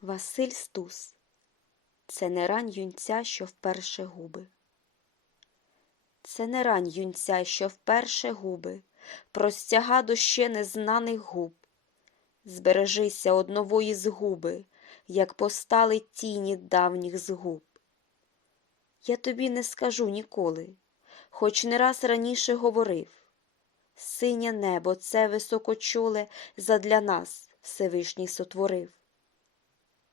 Василь Стус Це не рань юнця, що вперше губи. Це не рань юнця, що вперше губи, простяга ще незнаних губ. Збережися од нової згуби, як постали тіні давніх згуб. Я тобі не скажу ніколи, хоч не раз раніше говорив. Синє небо це високочоле задля нас Всевишній сотворив.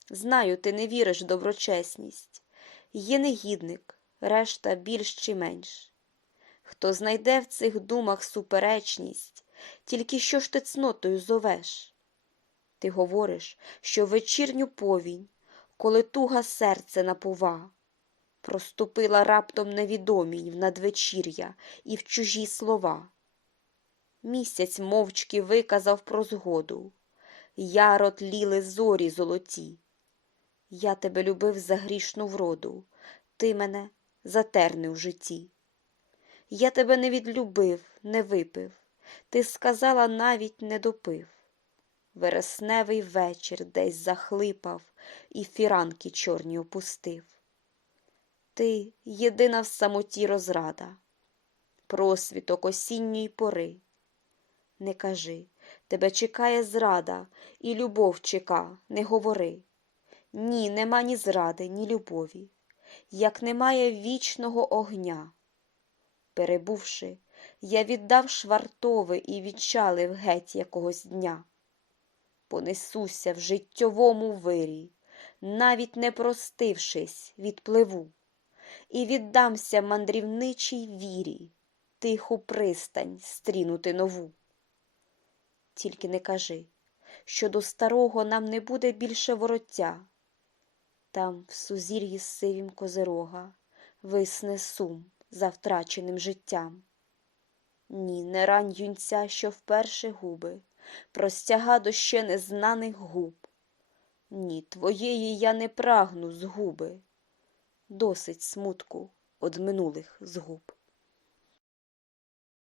Знаю, ти не віриш в доброчесність, є негідник, решта більш чи менш. Хто знайде в цих думах суперечність, тільки що ж ти цнотою зовеш? Ти говориш, що вечірню повінь, коли туга серце напува, проступила раптом невідомінь в надвечір'я і в чужі слова. Місяць мовчки виказав про згоду, яро тліли зорі золоті. Я тебе любив за грішну вроду, ти мене за терни в житті. Я тебе не відлюбив, не випив, ти сказала, навіть не допив. Вересневий вечір десь захлипав і фіранки чорні опустив. Ти єдина в самоті розрада, просвіток осінньої пори. Не кажи, тебе чекає зрада, і любов чека, не говори. Ні, нема ні зради, ні любові, як немає вічного огня. Перебувши, я віддав швартове і відчалив геть якогось дня. Понесуся в життєвому вирі, навіть не простившись, відпливу, і віддамся мандрівничій вірі, тиху пристань стрінути нову. Тільки не кажи, що до старого нам не буде більше вороття. Там, в сузір'ї сивім козирога, висне сум за втраченим життям. Ні, не рань юнця, що вперше губи, простяга до ще незнаних губ. Ні, твоєї я не прагну згуби, досить смутку од минулих згуб.